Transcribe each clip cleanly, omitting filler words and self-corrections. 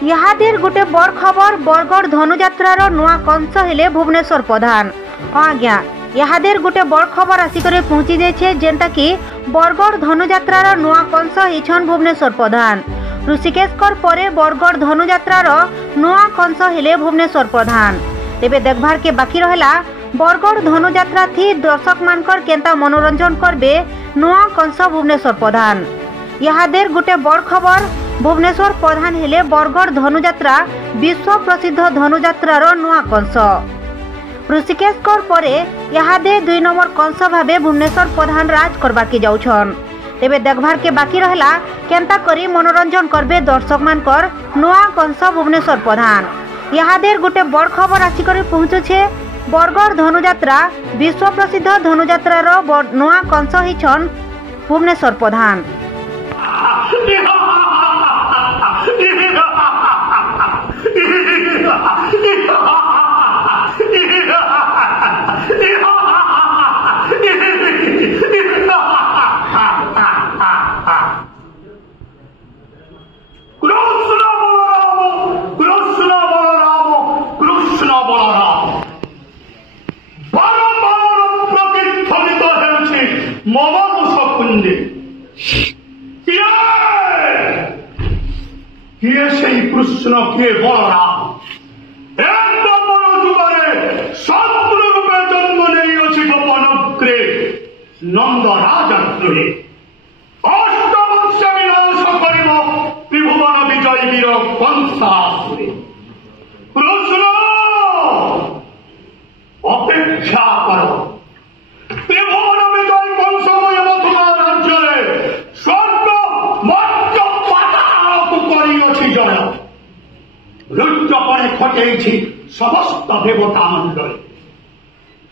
इहादेर गोटे बड़ खबर बरगढ़ धनुयात्रार नुआ कंस हेले भुवनेश्वर प्रधान। आज्ञा इहादेर गोटे बड़ खबर आसिक पहुंची जाइए जेनटा कि बरगढ़ धनुयात्रार नुआ कंस होइछन भुवनेश्वर प्रधान। ऋषिकेशकर परे बरगढ़ धनुयात्रार नुआ कंस हेले भुवनेश्वर प्रधान। तेबे देखभार के बाकी रहला बरगढ़ धनुयात्रा थी दर्शक मानकर केंता मनोरंजन करबे नुआ कंस भुवनेश्वर प्रधान। इहादेर गोटे बड़ खबर भुवनेश्वर प्रधान हेले बरगढ़ धनुयात्रा विश्व प्रसिद्ध धनुयात्रार नुआ कंस। ऋषिकेशकर परे इहादे 2 नंबर कंस भावे भुवनेश्वर प्रधान राज करबाके जाउछन। तेबे देखभार के बाकी रहला केंता करी मनोरंजन करबे दर्शक मानकर नुआ कंस भुवनेश्वर प्रधान। इहादेर गोटे बड़ खबर आसिक पहुंचुछे बरगढ़ धनुयात्रा विश्व प्रसिद्ध धनुयात्रार नुआ कंस होइछन भुवनेश्वर प्रधान। किए से कृष्ण किए बलराम एक बड़ जुगरे शत्रु रूपे जन्म नहीं अच्छी गोपनग्रे नंद राजद्रोही अष्टवंश विनाश करिब त्रिभुवन विजय वीर कंसासुरे। कृष्ण अपेक्षा कर त्रिभुवन विजय कंसमय मथुरा राज्य स्वर्ग मध्य पाताल जय रुद्रपणे खटे समस्त देवता मंडल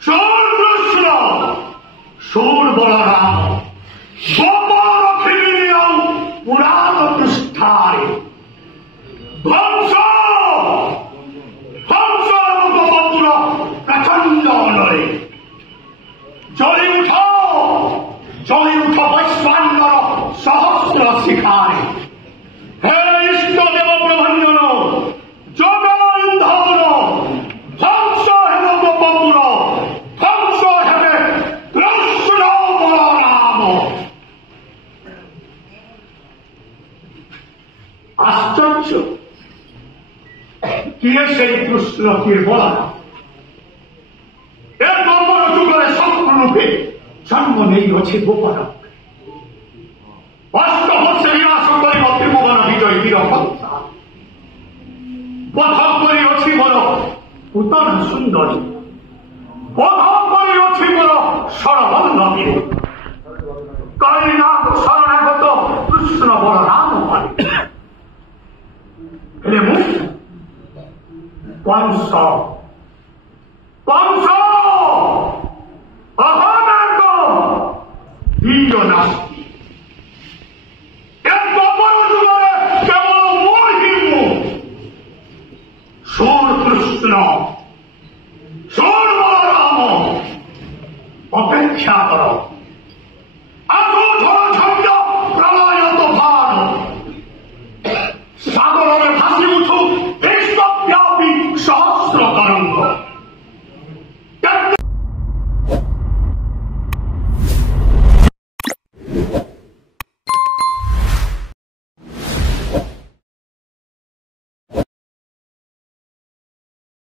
शूर कृष्ण शूर बलराम गोपाल पुराण पृष्ठारे ध्वंस ध्वंस गोपुर प्रचंड नरे जलि उठ वैश्वानर सहस्र शिखारे। हे इष्ट देव प्रभंजन जग इंधन ध्वंस हेब गोपुर ध्वंस हेबे कृष्ण बलराम। आश्चर्य किए से कृष्ण किए बलराम एक नंबर जुगरे शत्रु रूपे जन्म नहीं अच्छे गोपाल अष्टवर्ष विनाश कर त्रिभुवन विजय वीर कंसा बध कर मोर पूतन सुंदरी बध कर मोर शरबंध वीर कलिनाग शरणागत कृष्ण बलराम हेले कंस कंस अहमेक बीज नास्ति एक गोबर जुगरे केवल मोहि शूर कृष्ण शूर बलराम अपेक्षा करो आधो झंझ प्रलय तो भार सागर में भासी उठू